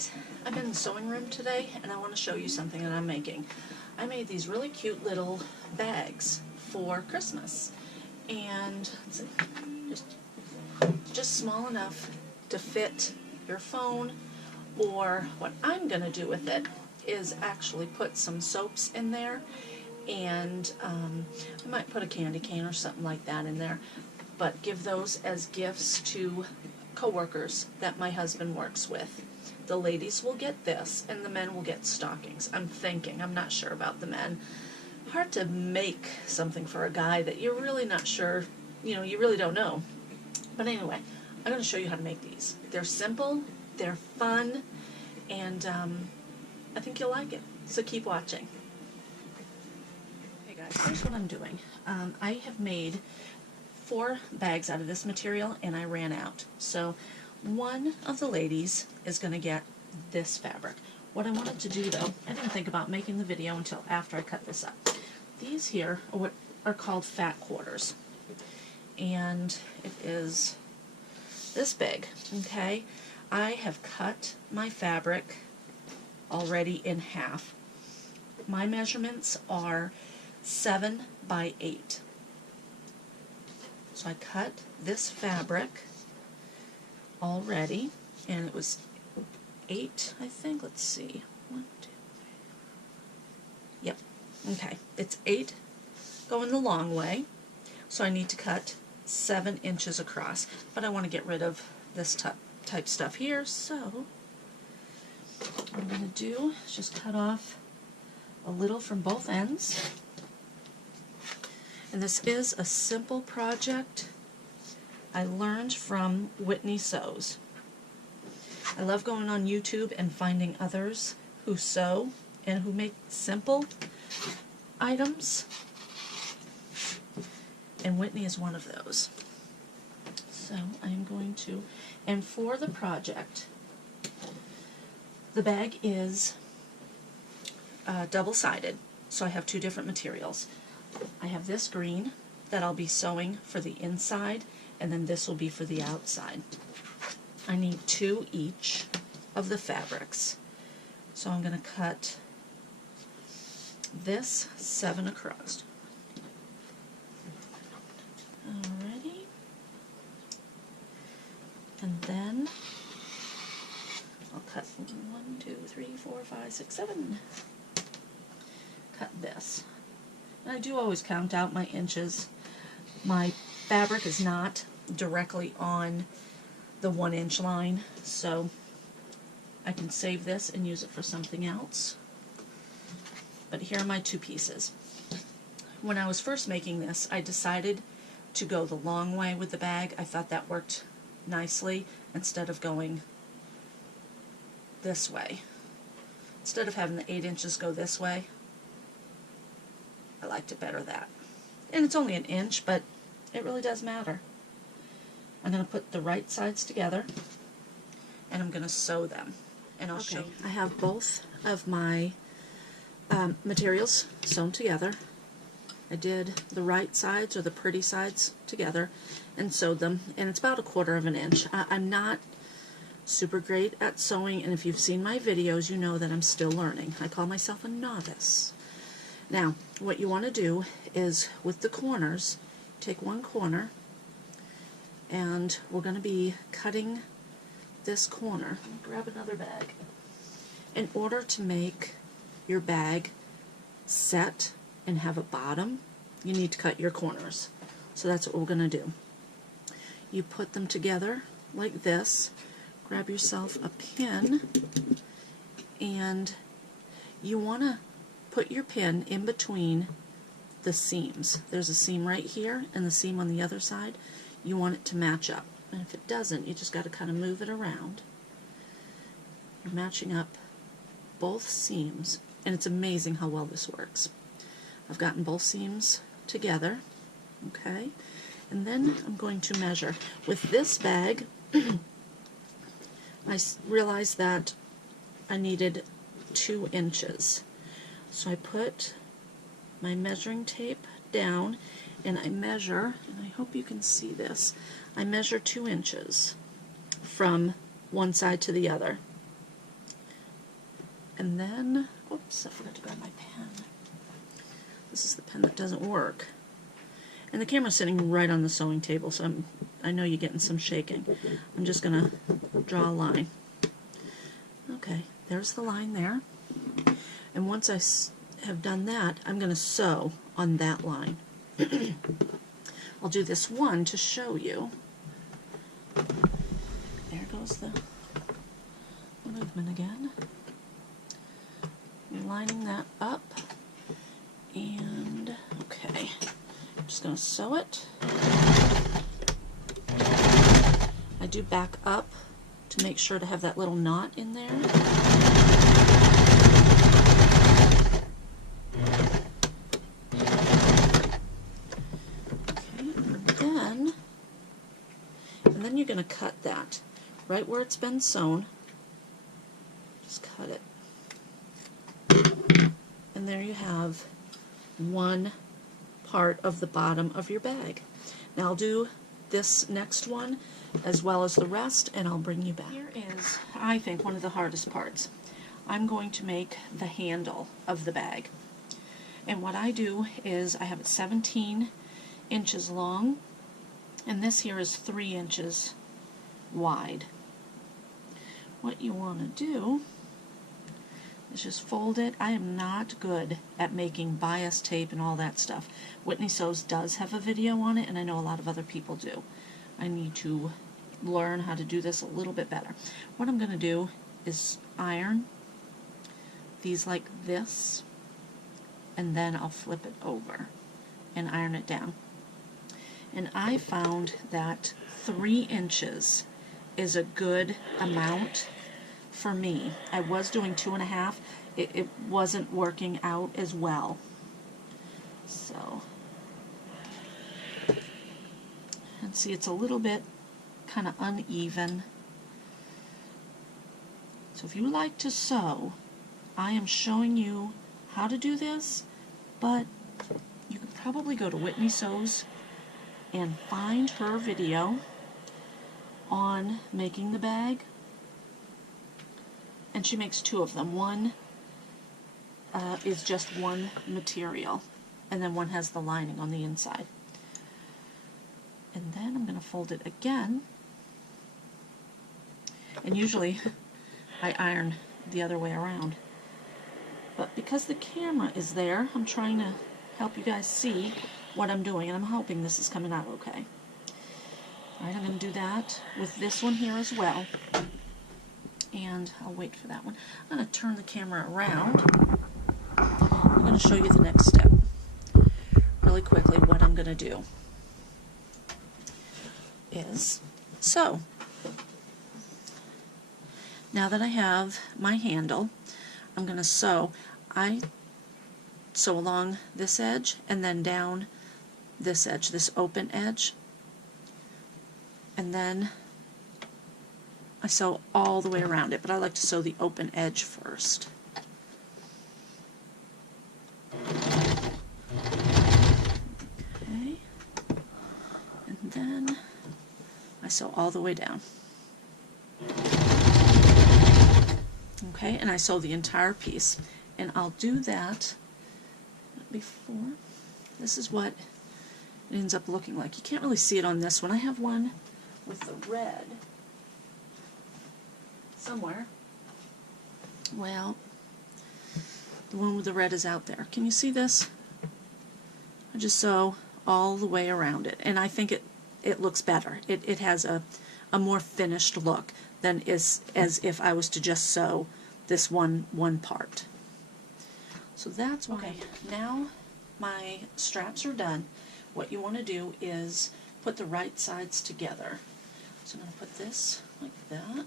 guys, I'm in the sewing room today and I want to show you something that I'm making. I made these really cute little bags for Christmas, and let's see, just small enough to fit your phone, or what I'm going to do with it is actually put some soaps in there, and I might put a candy cane or something like that in there, but give those as gifts to coworkers that my husband works with. The ladies will get this and the men will get stockings. I'm not sure about the men. Hard to make something for a guy that you're really not sure, you really don't know. But anyway, I'm going to show you how to make these. They're simple, they're fun, and I think you'll like it. So keep watching. Hey guys, here's what I'm doing. I have made 4 bags out of this material and I ran out. So one of the ladies is going to get this fabric. What I wanted to do though, I didn't think about making the video until after I cut this up. These here are what are called fat quarters. And it is this big, okay? I have cut my fabric already in half. My measurements are 7 by 8. So I cut this fabric already, and it was 8, I think. Let's see. 1, 2, 3. Yep. Okay. It's 8 going the long way, so I need to cut 7 inches across. But I want to get rid of this type stuff here, so what I'm going to do is just cut off a little from both ends. And this is a simple project I learned from Whitney Sews. I love going on YouTube and finding others who sew and who make simple items, and Whitney is one of those. So I'm going to, and for the project, the bag is double-sided, so I have 2 different materials. I have this green that I'll be sewing for the inside, and then this will be for the outside. I need 2 each of the fabrics. So I'm going to cut this 7 across. Alrighty. And then I'll cut 1, 2, 3, 4, 5, 6, 7. Cut this. And I do always count out my inches. My fabric is not directly on the 1-inch line, so I can save this and use it for something else. But here are my 2 pieces. When I was first making this, I decided to go the long way with the bag. I thought that worked nicely instead of going this way. Instead of having the 8 inches go this way, I liked it better that. And it's only 1 inch, but it really does matter. I'm going to put the right sides together, and I'm going to sew them. And I'll show you. I have both of my materials sewn together. I did the right sides, or the pretty sides, together and sewed them, and it's about 1/4 of an inch. I'm not super great at sewing, and if you've seen my videos, you know that I'm still learning. I call myself a novice. Now, what you want to do is, with the corners, take 1 corner, and we're going to be cutting this corner. Let me grab another bag. In order to make your bag set and have a bottom, you need to cut your corners. So that's what we're going to do. You put them together like this, grab yourself a pin, and you want to put your pin in between the seams. There's a seam right here and the seam on the other side. You want it to match up. And if it doesn't, you just got to kind of move it around. You're matching up both seams, and it's amazing how well this works. I've gotten both seams together, okay? And then I'm going to measure. With this bag, I realized that I needed 2 inches. So I put my measuring tape down and I measure, and I hope you can see this, I measure 2 inches from one side to the other. And then, oops, I forgot to grab my pen. This is the pen that doesn't work. And the camera's sitting right on the sewing table, so I know you're getting some shaking. I'm just going to draw a line. Okay, there's the line there. And once I have done that, I'm going to sew on that line. I'll do this one to show you. There goes the movement again. I'm lining that up. And, okay, I'm just going to sew it. I do back up to make sure to have that little knot in there. And then you're going to cut that right where it's been sewn. Just cut it. And there you have one part of the bottom of your bag. Now I'll do this next one as well as the rest, and I'll bring you back. Here is, I think, one of the hardest parts. I'm going to make the handle of the bag. And what I do is I have it 17 inches long, and this here is 3 inches wide. What you want to do is just fold it. I am not good at making bias tape and all that stuff. Whitney Sews does have a video on it, and I know a lot of other people do. I need to learn how to do this a little bit better. What I'm going to do is iron these like this, and then I'll flip it over and iron it down. And I found that 3 inches is a good amount for me. I was doing 2.5. It wasn't working out as well. So, and see, it's a little bit kind of uneven. So if you like to sew, I am showing you how to do this, but you could probably go to Whitney Sews and find her video on making the bag. And she makes 2 of them. One is just one material, and then one has the lining on the inside. And then I'm going to fold it again. And usually I iron the other way around. But because the camera is there, I'm trying to help you guys see what I'm doing, and I'm hoping this is coming out okay. Alright, I'm going to do that with this one here as well. And I'll wait for that one. I'm going to turn the camera around. I'm going to show you the next step. Really quickly, what I'm going to do is, so, now that I have my handle, I'm going to sew. I sew along this edge and then down this edge, this open edge, and then I sew all the way around it, but I like to sew the open edge first. Okay, and then I sew all the way down. Okay, and I sew the entire piece, and I'll do that before. This is what it ends up looking like. You can't really see it on this one. I have one with the red somewhere. Well, the one with the red is out there. Can you see this? I just sew all the way around it, and I think it looks better. It has a more finished look than as if I was to just sew this one part. So that's why. Okay, now my straps are done. What you want to do is put the right sides together. So I'm going to put this like that.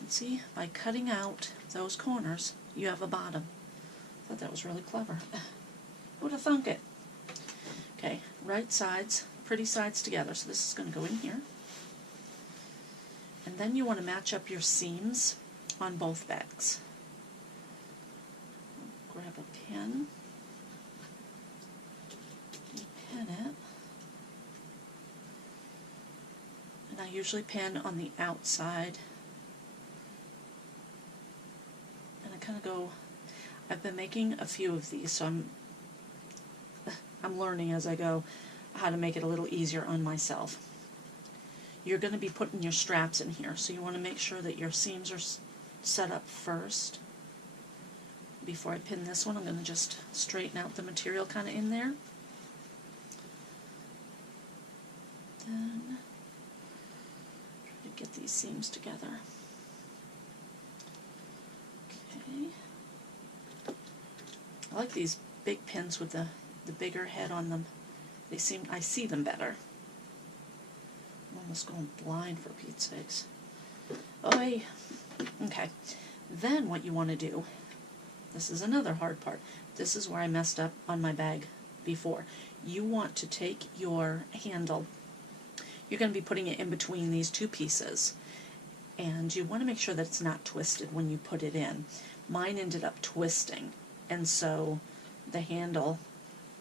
And see, by cutting out those corners, you have a bottom. I thought that was really clever. Who would have thunk it? Okay, right sides, pretty sides together. So this is going to go in here. And then you want to match up your seams on both bags. Grab a pen. You pin it. And I usually pin on the outside. And I kind of go, I've been making a few of these, so I'm learning as I go how to make it a little easier on myself. You're going to be putting your straps in here, so you want to make sure that your seams are set up first. Before I pin this one, I'm going to just straighten out the material kind of in there. Then try to get these seams together. Okay. I like these big pins with the bigger head on them. I see them better. I'm almost going blind for Pete's sakes. Oh, okay. Then what you want to do, this is another hard part. This is where I messed up on my bag before. You want to take your handle, you're going to be putting it in between these two pieces, and you want to make sure that it's not twisted when you put it in. Mine ended up twisting, and so the handle,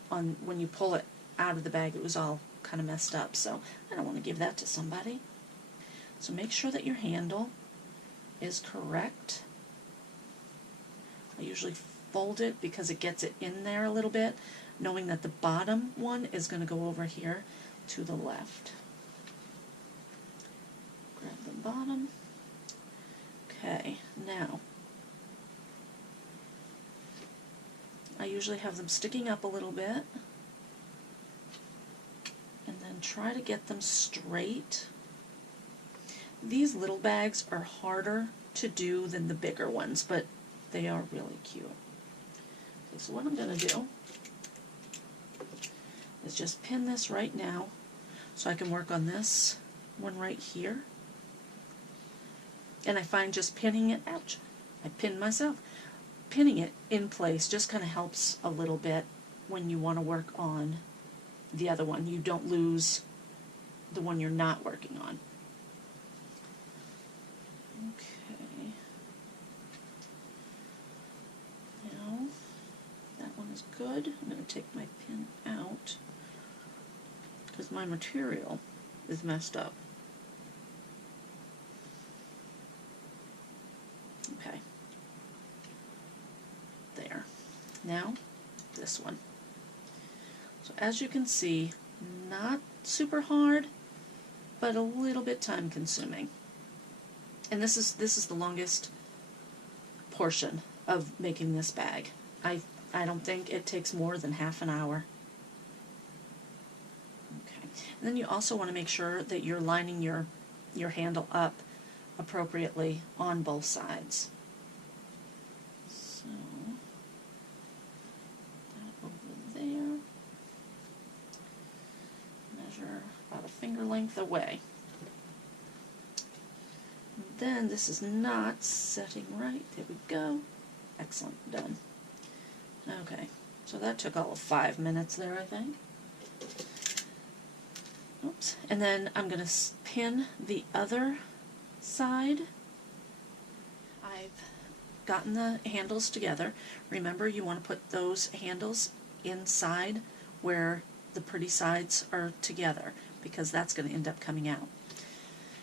when you pull it out of the bag, it was all kind of messed up, so I don't want to give that to somebody. So make sure that your handle is correct. I usually fold it because it gets it in there a little bit, knowing that the bottom one is going to go over here to the left. Grab the bottom. Okay, now I usually have them sticking up a little bit, and then try to get them straight. These little bags are harder to do than the bigger ones, but they are really cute. Okay, so what I'm going to do is just pin this right now so I can work on this one right here. And I find just pinning it, ouch, I pinned myself. Pinning it in place just kind of helps a little bit when you want to work on the other one. You don't lose the one you're not working on. Okay. Now, that one is good. I'm going to take my pin out because my material is messed up. Okay. There. Now, this one. So as you can see, not super hard, but a little bit time consuming. And this is the longest portion of making this bag. I don't think it takes more than half an hour. Okay. And then you also want to make sure that you're lining your handle up appropriately on both sides. So that over there. Measure about a finger length away. And then this is not setting right. There we go. Excellent. Done. Okay. So that took all of 5 minutes there, I think. Oops. And then I'm going to pin the other side. I've gotten the handles together. Remember, you want to put those handles inside where the pretty sides are together, because that's going to end up coming out.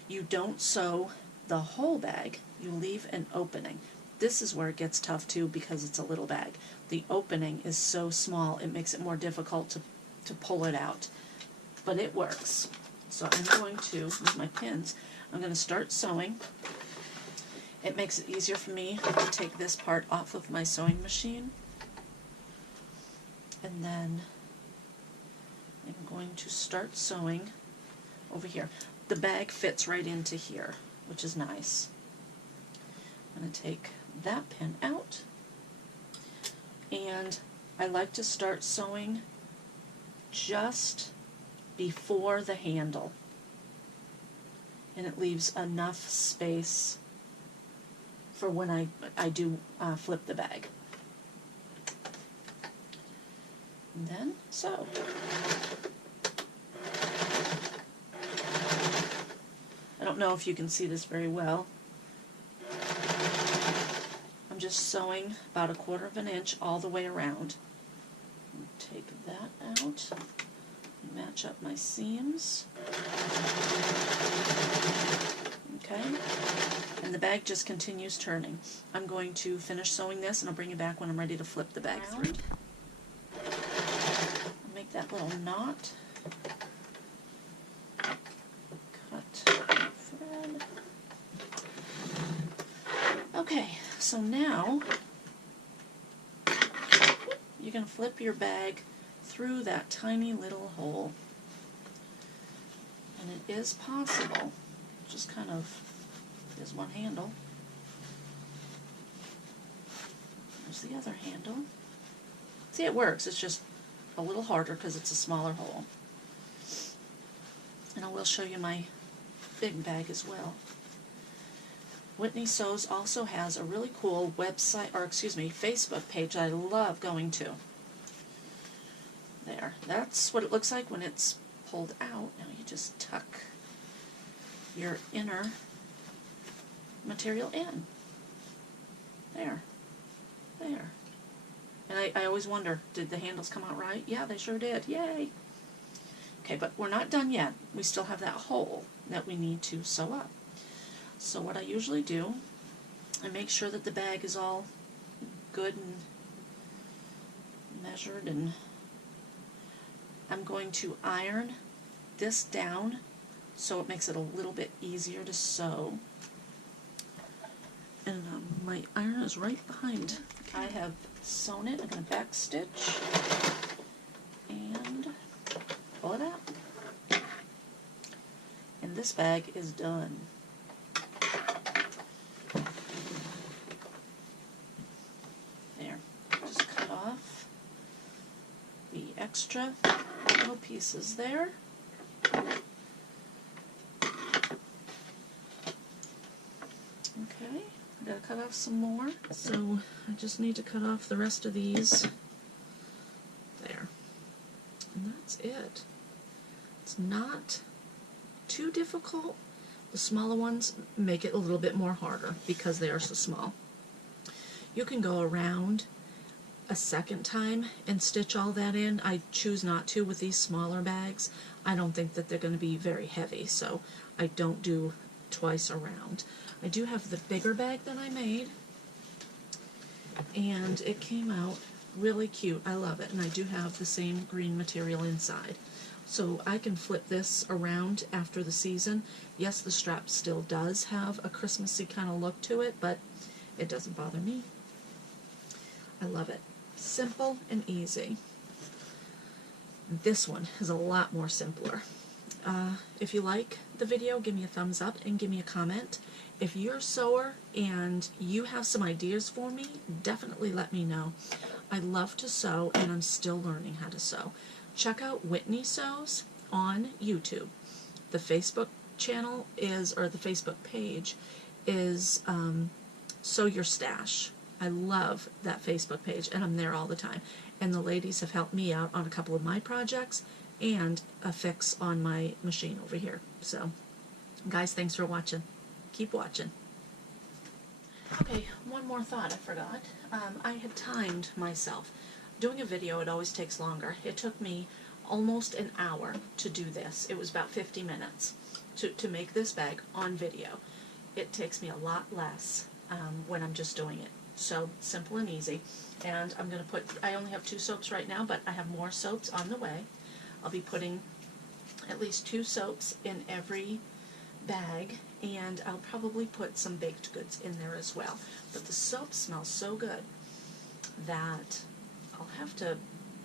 You don't sew the whole bag, you leave an opening. This is where it gets tough too, because it's a little bag. The opening is so small it makes it more difficult to pull it out, but it works. So I'm going to use my pins. I'm going to start sewing. It makes it easier for me to take this part off of my sewing machine, and then I'm going to start sewing over here. The bag fits right into here, which is nice. I'm going to take that pin out, and I like to start sewing just before the handle, and it leaves enough space for when I do flip the bag. And then sew. I don't know if you can see this very well. I'm just sewing about 1/4 inch all the way around. Take that out, match up my seams. Okay, and the bag just continues turning. I'm going to finish sewing this and I'll bring you back when I'm ready to flip the bag through. Make that little knot. Cut thread. Okay, so now you're going to flip your bag through that tiny little hole. And it is possible, just kind of, there's one handle. There's the other handle. See, it works, it's just a little harder because it's a smaller hole. And I will show you my big bag as well. Whitney Sews also has a really cool website, or excuse me, Facebook page I love going to. There, that's what it looks like when it's pulled out. Now you just tuck your inner material in. There. There. And I always wonder, did the handles come out right? Yeah, they sure did. Yay! Okay, but we're not done yet. We still have that hole that we need to sew up. So what I usually do, I make sure that the bag is all good and measured, and I'm going to iron this down so it makes it a little bit easier to sew. And my iron is right behind. I have sewn it. I'm going to back stitch and pull it out. And this bag is done. There. Just cut off the extra little pieces there. Okay. I gotta cut off some more, so I just need to cut off the rest of these. There. And that's it. It's not too difficult. The smaller ones make it a little bit more harder because they are so small. You can go around a second time and stitch all that in. I choose not to with these smaller bags. I don't think that they're going to be very heavy, so I don't do twice around. I do have the bigger bag that I made, and it came out really cute. I love it, and I do have the same green material inside. So I can flip this around after the season. Yes, the strap still does have a Christmassy kind of look to it, but it doesn't bother me. I love it. Simple and easy. This one is a lot more simpler. If you like the video, give me a thumbs up and give me a comment. If you're a sewer and you have some ideas for me, definitely let me know. I love to sew, and I'm still learning how to sew. Check out Whitney Sews on YouTube. The Facebook channel is, or the Facebook page is Sew Your Stash. I love that Facebook page, and I'm there all the time. And the ladies have helped me out on a couple of my projects and a fix on my machine over here. So, guys, thanks for watching. Keep watching. Okay, one more thought I forgot. I had timed myself. Doing a video, it always takes longer. It took me almost an hour to do this. It was about 50 minutes to make this bag on video. It takes me a lot less when I'm just doing it. So, simple and easy. And I'm going to put, I only have 2 soaps right now, but I have more soaps on the way. I'll be putting at least 2 soaps in every bag, and I'll probably put some baked goods in there as well. But the soap smells so good that I'll have to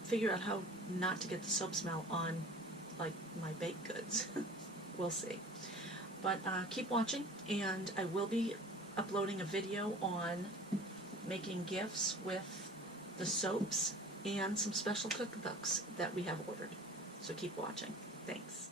figure out how not to get the soap smell on, like, my baked goods. We'll see. But keep watching, and I will be uploading a video on making gifts with the soaps and some special cookbooks that we have ordered. So keep watching. Thanks.